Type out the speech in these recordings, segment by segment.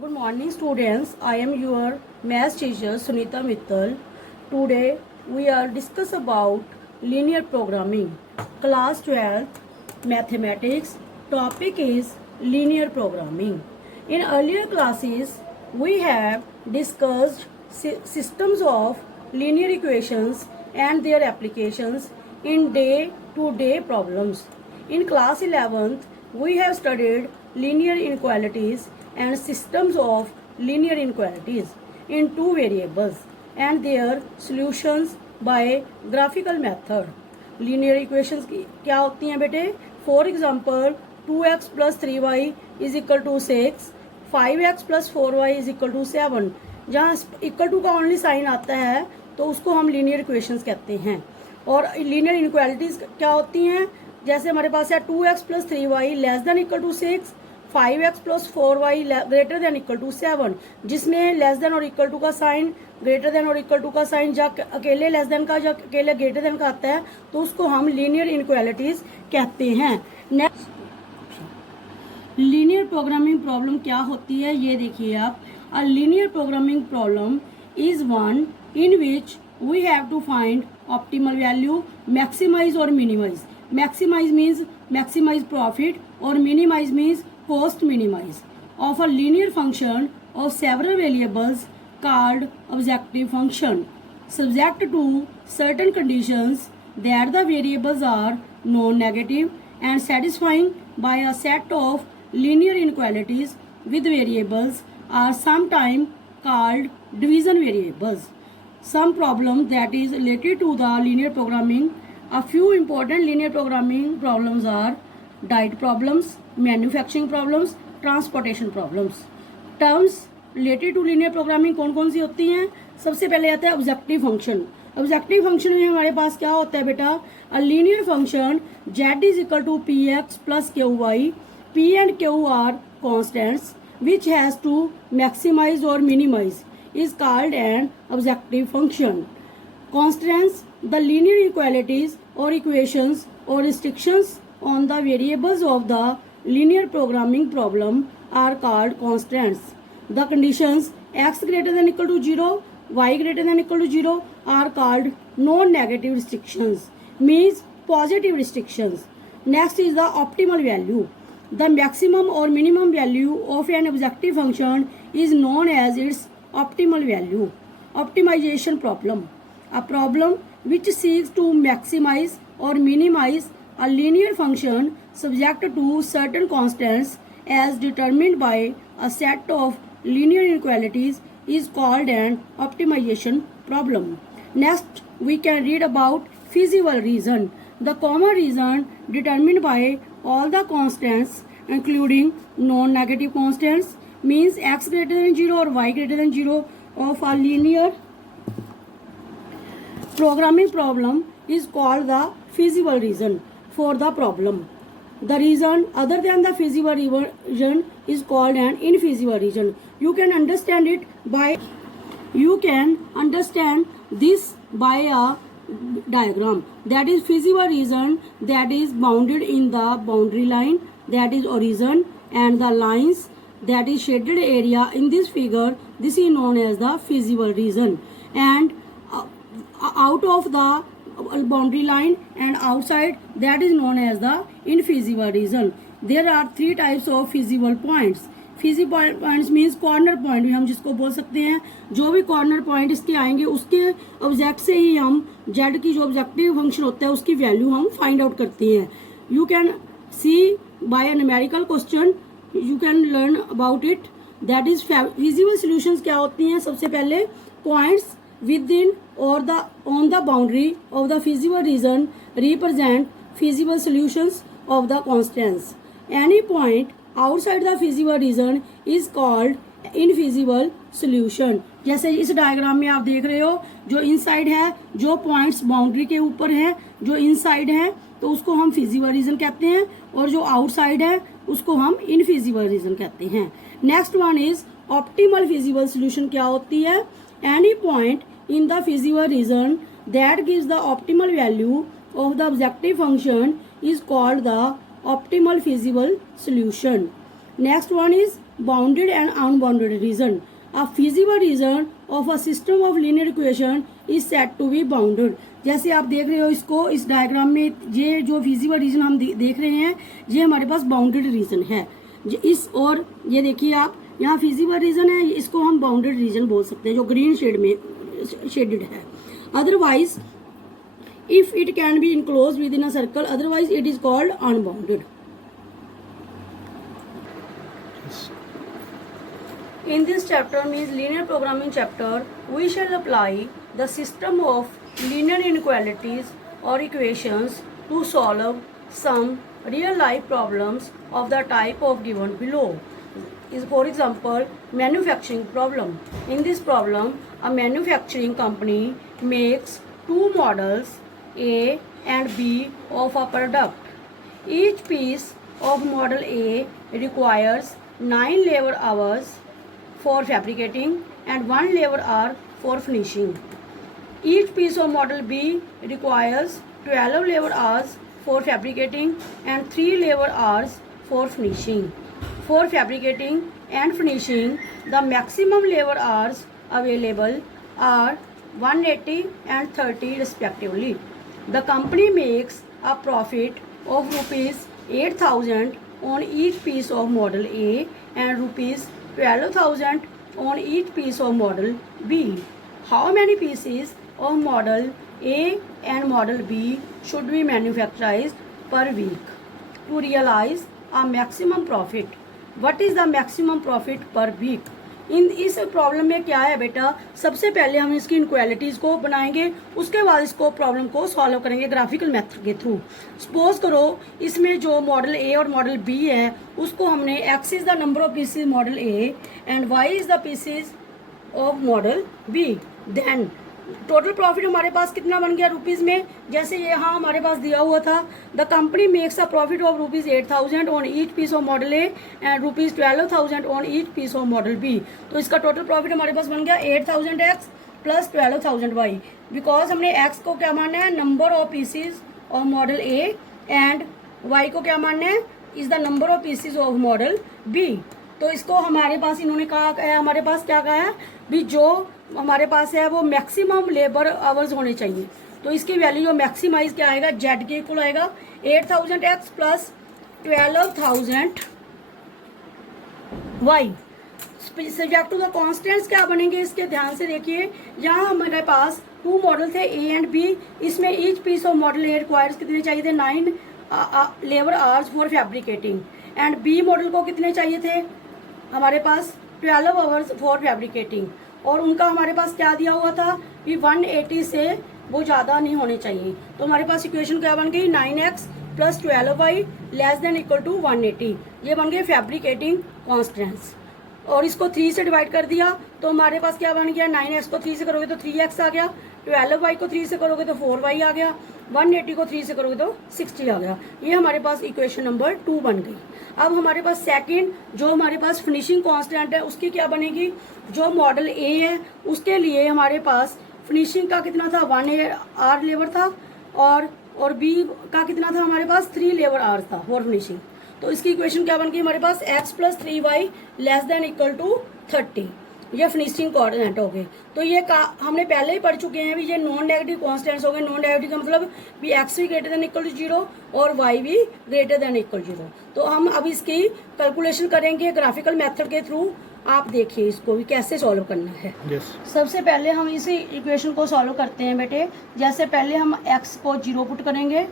Good morning students. I am your math teacher Sunita Mittal. Today we are discuss about linear programming. Class 12 mathematics. Topic is linear programming. In earlier classes we have discussed systems of linear equations and their applications in day-to-day problems. In class 11th we have studied linear inequalities and systems of linear inequalities in two variables and their solutions by graphical method. Linear equations क्या होती हैं बेटे? For example 2x plus 3y is equal to 6, 5x plus 4y is equal to 7. जहाँ equal to का only sign आता है तो उसको हम लीनियर इक्वेशंस कहते हैं. और लीनियर इनक्वालिटीज क्या होती हैं? जैसे हमारे पास है 2x plus 3y less than equal to 6, 5x plus 4y greater than equal to 7, जिसमें लेस देन और इक्वल टू का साइन, ग्रेटर देन और इक्वल टू का साइन जब अकेले लेस देन का जब अकेले ग्रेटर देन का आता है तो उसको हम लीनियर इनक्वालिटीज कहते हैं. नेक्स्ट, लीनियर प्रोग्रामिंग प्रॉब्लम क्या होती है ये देखिए आप. A linear programming problem is one in which we have to find optimal value, maximize और minimize. Maximize means maximize profit और minimize means cost minimize of a linear function of several variables called objective function, subject to certain conditions that the variables are non-negative and satisfying by a set of linear inequalities with variables are sometimes called division variables. Some problem that is related to the linear programming. A few important linear programming problems are diet problems, manufacturing problems, transportation problems. Terms related to linear programming कौन कौन सी होती हैं? सबसे पहले आता है objective function. Objective function में हमारे पास क्या होता है बेटा? A linear function z is equal to P X plus Q Y. P and Q are constants which has to maximize और minimize is called an objective function. Constraints, the linear inequalities or equations or restrictions on the variables of the linear programming problem are called constraints. The conditions x greater than equal to 0, y greater than equal to 0 are called non-negative restrictions, means positive restrictions. Next is the optimal value. The maximum or minimum value of an objective function is known as its optimal value. Optimization problem, a problem which seeks to maximize or minimize a linear function subject to certain constants as determined by a set of linear inequalities is called an optimization problem. Next, we can read about feasible reason. The common reason determined by all the constants including non-negative constants means x greater than 0 or y greater than 0 of a linear programming problem is called the feasible reason for the problem. The reason other than the feasible reason is called an infeasible reason. You can understand this by a diagram. That is feasible reason that is bounded in the boundary line, that is origin, and the lines that is shaded area in this figure. This is known as the feasible reason. And out of the boundary line and outside, that is known as the infeasible reason. There are three types of feasible points. feasible points means corner point भी हम जिसको बोल सकते हैं. जो भी corner point इसके आएंगे उसके ऑब्जेक्ट से ही हम z की जो ऑब्जेक्टिव फंक्शन होता है उसकी वैल्यू हम फाइंड आउट करते हैं. You can see by a numerical question you can learn about it. That is feasible solutions क्या होती हैं? सबसे पहले points within or on the boundary of the feasible region represent feasible solutions of the constants. Any point outside the feasible region is called infeasible solution. जैसे इस diagram में आप देख रहे हो, जो इनसाइड है, जो पॉइंट्स बाउंड्री के ऊपर है, जो इनसाइड है तो उसको हम feasible region कहते हैं और जो आउटसाइड है उसको हम infeasible region कहते हैं. Next one is optimal feasible solution. क्या होती है? Any point in the feasible region that gives the optimal value of the objective function is called the optimal feasible solution. Next one is bounded and unbounded region. A feasible region of a system of linear equation is said to be bounded. जैसे आप देख रहे हो इसको, इस diagram में ये जो फिजिबल रीजन हम देख रहे हैं, ये हमारे पास बाउंडेड रीजन है। इस और ये देखिए आप, यहाँ फिजिबल रीजन है, इसको हम बाउंडेड रीजन बोल सकते हैं, जो ग्रीन शेड में शेडेड है। Otherwise if it can be enclose with in a circle, otherwise it is called unbounded. In this chapter, means linear programming chapter, we shall apply the system of linear inequalities or equations to solve some real life problems of the type of given below. Is for example, manufacturing problem. In this problem, a manufacturing company makes two models A and B of a product. Each piece of model A requires 9 labor hours for fabricating and 1 labor hour for finishing. Each piece of model B requires 12 labor hours for fabricating and 3 labor hours for finishing. For fabricating and finishing, the maximum labor hours available are 180 and 30 respectively. The company makes a profit of rupees 8,000 on each piece of model A and rupees 12,000 on each piece of model B. How many pieces of model A and model B should be manufactured per week to realize a maximum profit? What is the maximum profit per week? इस problem में क्या है बेटा, सबसे पहले हम इसकी inequalities को बनाएंगे, उसके बाद इसको प्रॉब्लम को सॉल्व करेंगे ग्राफिकल मेथड के थ्रू। सपोज करो इसमें जो मॉडल ए और मॉडल बी है, उसको हमने X is the number of pieces model A and Y is the pieces of model B. Then total profit हमारे पास कितना बन गया रुपीज़ में, जैसे ये यहाँ हमारे पास दिया हुआ था, the company makes a profit of rupees 8,000 on each piece of model A and rupees 12,000 on each piece of model B. तो इसका टोटल प्रॉफिट हमारे पास बन गया 8,000 एक्स प्लस 12,000 वाई, बिकॉज हमने एक्स को क्या मानना है, number of pieces of model A and Y को क्या मानना है, is the number of pieces of model B. तो इसको हमारे पास इन्होंने कहा है, हमारे पास क्या कहा है भी, जो हमारे पास है वो मैक्सिमम लेबर आवर्स होने चाहिए। तो इसकी वैल्यू जो मैक्सिमाइज क्या आएगा, जेड के इक्वल आएगा 8,000 X plus 12,000 Y. Subject to the constants क्या बनेंगे इसके ध्यान से देखिए। यहाँ हमारे पास टू मॉडल थे ए एंड बी, इसमें each piece of model A requires कितने चाहिए थे, 9 labour hours for fabricating, and B model को कितने चाहिए थे हमारे पास 12 आवर्स फॉर फैब्रिकेटिंग, और उनका हमारे पास क्या दिया हुआ था कि 180 से वो ज़्यादा नहीं होने चाहिए। तो हमारे पास इक्वेशन क्या बन गई, 9x plus 12y less than equal to 180, ये बन गए फैब्रिकेटिंग कॉन्स्टेंट्स। और इसको 3 से डिवाइड कर दिया तो हमारे पास क्या बन गया, 9x को 3 से करोगे तो 3x आ गया, 12y को 3 से करोगे तो 4y आ गया, 180 को 3 से करोगे तो 60 आ गया। ये हमारे पास इक्वेशन नंबर 2 बन गई। अब हमारे पास सेकंड जो हमारे पास फिनिशिंग कांस्टेंट है उसकी क्या बनेगी, जो मॉडल ए है उसके लिए हमारे पास फिनिशिंग का कितना था, 1 आवर लेबर था, और बी का कितना था हमारे पास 3 लेबर आवर्स था फॉर फिनिशिंग। तो इसकी इक्वेशन क्या बन गई हमारे पास, x plus 3y less than equal to 30, ये फिनिशिंग कोऑर्डिनेट हो गए। तो ये हमने पहले ही पढ़ चुके हैं भी, ये नॉन नेगेटिव कॉन्स्टेंट्स हो गए। नॉन नेगेटिव का मतलब भी x भी ग्रेटर देन इक्वल टू 0 और y भी ग्रेटर देन इक्वल 0। तो हम अब इसकी कैलकुलेशन करेंगे ग्राफिकल मेथड के थ्रू। आप देखिए इसको भी कैसे सॉल्व करना है। सबसे पहले हम इसी इक्वेशन को सॉल्व करते हैं बेटे। जैसे पहले हम x को 0 पुट करेंगे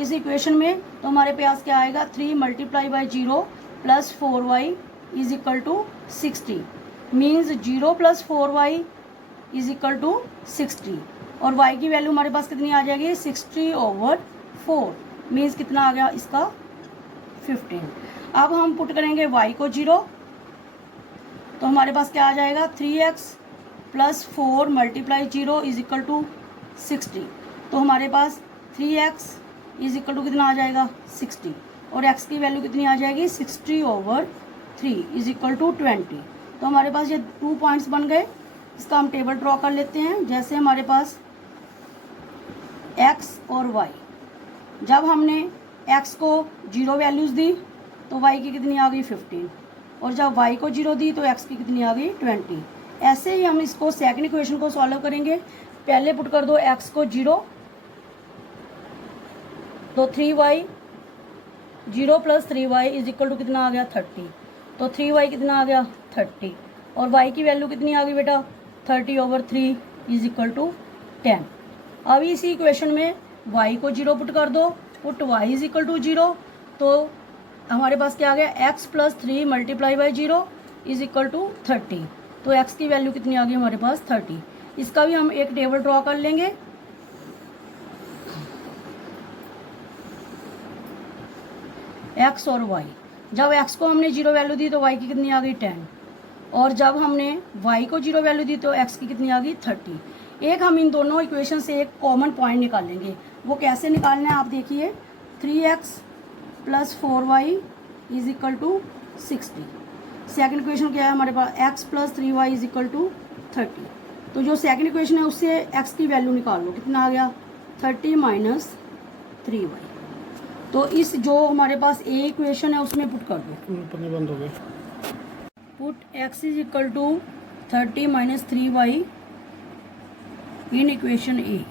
इस इक्वेशन में, तो हमारे पास क्या आएगा, 3 multiply by 0 plus 4y is equal to 60, means 0 plus 4y is equal to 60, और y की वैल्यू हमारे पास कितनी आ जाएगी, 60/4, मीन्स कितना आ गया इसका 15। अब हम पुट करेंगे y को 0, तो हमारे पास क्या आ जाएगा, 3x plus 4 multiply 0 is equal to 60। तो हमारे पास 3x इज इक्वल टू कितना आ जाएगा 60, और x की वैल्यू कितनी आ जाएगी 60/3 इज इक्वल टू 20। तो हमारे पास ये 2 पॉइंट्स बन गए। इसका हम टेबल ड्रॉ कर लेते हैं। जैसे हमारे पास x और y, जब हमने x को 0 वैल्यूज़ दी तो y की कितनी आ गई 15, और जब y को 0 दी तो x की कितनी आ गई 20। ऐसे ही हम इसको सेकंड इक्वेशन को सॉल्व करेंगे। पहले पुट कर दो x को 0, तो 3y 0 plus 3y is equal to कितना आ गया 30। तो 3y कितना आ गया 30 और y की वैल्यू कितनी आ गई बेटा 30/3 इज इक्वल टू 10। अब इसी इक्वेशन में y को 0 पुट कर दो, put y is equal to 0, तो हमारे पास क्या आ गया x plus 3 multiply by 0 is equal to 30। तो x की वैल्यू कितनी आ गई हमारे पास 30। इसका भी हम एक टेबल ड्रॉ कर लेंगे। x और y, जब x को हमने 0 वैल्यू दी तो y की कितनी आ गई 10, और जब हमने y को 0 वैल्यू दी तो x की कितनी आ गई 30। एक हम इन दोनों इक्वेशन से एक कॉमन पॉइंट निकालेंगे। वो कैसे निकालना है आप देखिए। 3x plus 4y is equal to 60। Second equation क्या है हमारे पास x plus 3y is equal to 30। तो जो सेकेंड इक्वेशन है उससे x की वैल्यू निकाल लो, कितना आ गया 30 माइनस 3y। तो इस जो हमारे पास ए इक्वेशन है उसमें पुट कर दो, बंद हो गया। Put x is equal to 30 minus 3y in equation A.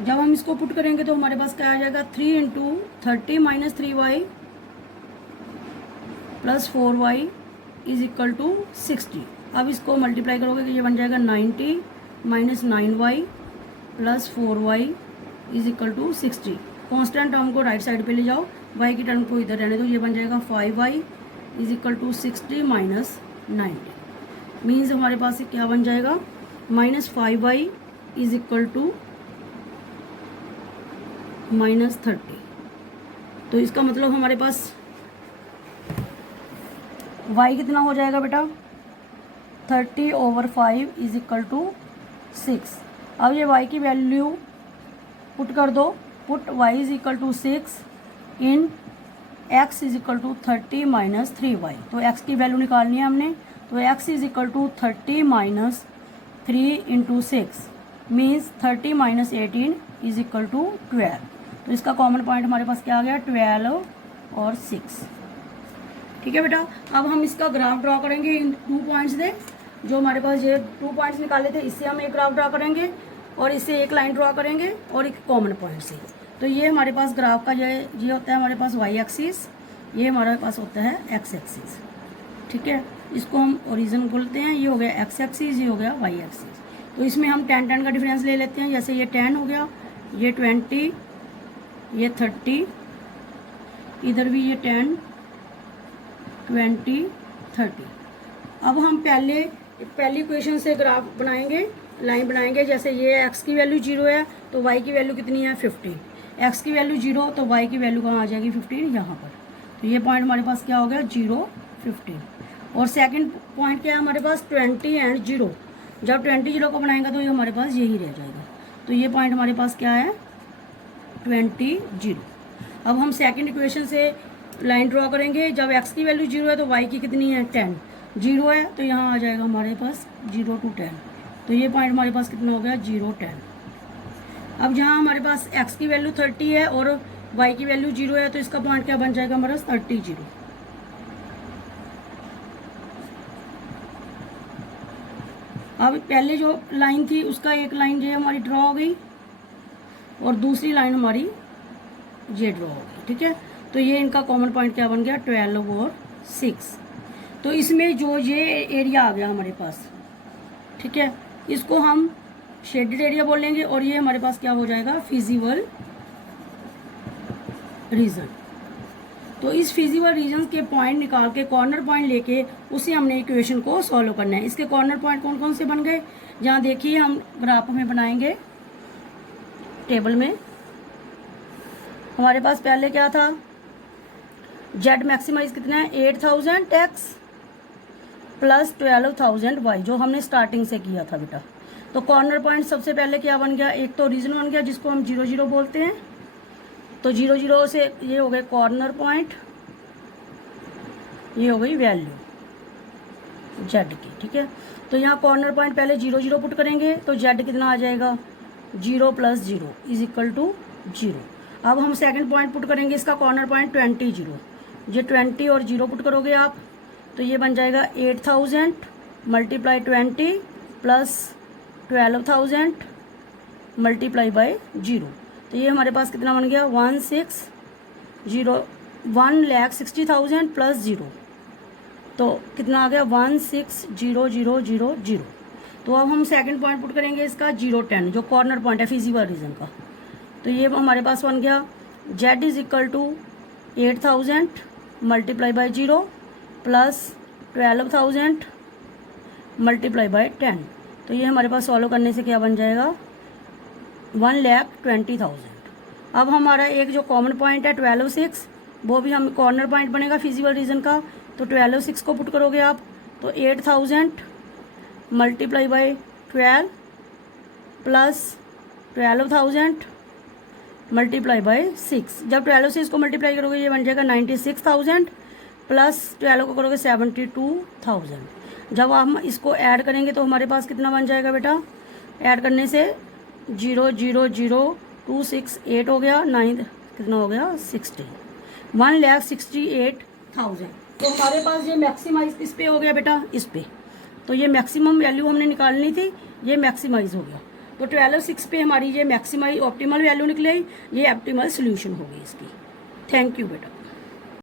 जब हम इसको पुट करेंगे तो हमारे पास क्या आ जाएगा 3 into 30 minus 3y plus 4y is equal to 60। अब इसको मल्टीप्लाई करोगे तो ये बन जाएगा 90 minus 9y plus 4y is equal to 60। Constant term को राइट साइड पे ले जाओ, y की टर्म को इधर रहने दो, ये बन जाएगा 5y is equal to 60 minus 90। Means हमारे पास क्या बन जाएगा minus 5y is equal to minus 30। तो इसका मतलब हमारे पास y कितना हो जाएगा बेटा 30/5 इज इक्वल टू 6। अब ये y की वैल्यू पुट कर दो, put y is equal to 6 in x is equal to 30 minus 3y। तो x की वैल्यू निकालनी है हमने, तो x is equal to 30 minus 3 into 6 means 30 minus 18 is equal to 12। तो इसका कॉमन पॉइंट हमारे पास क्या आ गया 12 और 6। ठीक है बेटा। अब हम इसका ग्राफ ड्रॉ करेंगे इन 2 पॉइंट्स से। जो हमारे पास ये 2 पॉइंट्स निकाले थे इससे हम एक ग्राफ ड्रॉ करेंगे और इससे एक लाइन ड्रॉ करेंगे और एक कॉमन पॉइंट से। तो ये हमारे पास ग्राफ का ये होता है हमारे पास y एक्सिस, ये हमारे पास होता है x एक्सिस। ठीक है, इसको हम ओरिजिन बोलते हैं। ये हो गया x एक्सिस, ये हो गया y एक्सिस। तो इसमें हम 10 का डिफरेंस ले लेते हैं। जैसे ये 10 हो गया, ये 20, ये 30, इधर भी ये 10, 20, 30। अब हम पहली इक्वेशन से ग्राफ बनाएंगे, लाइन बनाएंगे। जैसे ये x की वैल्यू 0 है तो y की वैल्यू कितनी है 15। x की वैल्यू 0 तो y की वैल्यू कहाँ आ जाएगी 15 यहाँ पर। तो ये पॉइंट हमारे पास क्या हो गया 0, 15। और सेकंड पॉइंट क्या है हमारे पास 20 एंड 0। जब 20 0 को बनाएंगे तो ये हमारे पास यही रह जाएगा। तो ये पॉइंट हमारे पास क्या है 20, 0। अब हम सेकंड इक्वेशन से लाइन ड्रॉ करेंगे। जब x की वैल्यू 0 है तो y की कितनी है 10। 0 है तो यहाँ आ जाएगा हमारे पास 0 to 10। तो ये पॉइंट हमारे पास कितना हो गया 0, 10। अब जहाँ हमारे पास x की वैल्यू 30 है और y की वैल्यू 0 है तो इसका पॉइंट क्या बन जाएगा हमारा 30, 0। अब पहले जो लाइन थी उसका एक लाइन जो हमारी ड्रॉ हो गई और दूसरी लाइन हमारी ये ड्रॉ हो गई। ठीक है, तो ये इनका कॉमन पॉइंट क्या बन गया 12 और 6। तो इसमें जो ये एरिया आ गया हमारे पास, ठीक है, इसको हम शेडेड एरिया बोलेंगे और ये हमारे पास क्या हो जाएगा फिजिबल रीजन। तो इस फिजिबल रीजन के पॉइंट निकाल के कॉर्नर पॉइंट लेके उसे हमने इक्वेशन को सॉल्व करना है। इसके कॉर्नर पॉइंट कौन कौन से बन गए, जहाँ देखिए हम ग्राफ में बनाएंगे टेबल में। हमारे पास पहले क्या था जेड मैक्सिमाइज कितना है 8000 x प्लस 12000 y, जो हमने स्टार्टिंग से किया था बेटा। तो कॉर्नर पॉइंट सबसे पहले क्या बन गया, एक तो रीजन बन गया जिसको हम 0 0 बोलते हैं। तो 0 0 से ये हो गए कॉर्नर पॉइंट, ये हो गई वैल्यू जेड की। ठीक है, तो यहाँ कॉर्नर पॉइंट पहले 0 0 पुट करेंगे तो जेड कितना आ जाएगा 0 + 0 इज इक्वल टू 0। अब हम सेकंड पॉइंट पुट करेंगे, इसका कॉर्नर पॉइंट 20 0। ये 20 और 0 पुट करोगे आप तो ये बन जाएगा 8000 मल्टीप्लाई 20 प्लस 12000 मल्टीप्लाई बाय 0। तो ये हमारे पास कितना बन गया 1,60,000 प्लस 0, तो कितना आ गया 160000। तो अब हम सेकंड पॉइंट पुट करेंगे इसका 010 जो कॉर्नर पॉइंट है फिजिबल रीजन का। तो ये हमारे पास बन गया z is equal to 8000 multiply by 0 plus 12000 multiply by 10। तो ये हमारे पास सॉल्व करने से क्या बन जाएगा 1,20,000। अब हमारा एक जो कॉमन पॉइंट है 12,6 वो भी हम कॉर्नर पॉइंट बनेगा फिजिबल रीजन का। तो 12,6 को पुट करोगे आप तो 8,000 multiply by 12 plus 12,000 multiply by 6। जब 12 से इसको मल्टीप्लाई करोगे ये बन जाएगा 96,000 प्लस 12 को करोगे 72,000। जब हम इसको ऐड करेंगे तो हमारे पास कितना बन जाएगा बेटा, ऐड करने से 0,00268 हो गया, 9 कितना हो गया 60, 1,68,000। तो हमारे पास ये मैक्सिमाइज किस पे हो गया बेटा, इस पे। तो ये मैक्सिमम वैल्यू हमने निकालनी थी, ये मैक्सिमाइज हो गया। तो 12,6 पे हमारी ये मैक्सिमाइज ऑप्टिमल वैल्यू निकली, ये ऑप्टिमल सोल्यूशन हो गई इसकी। थैंक यू बेटा।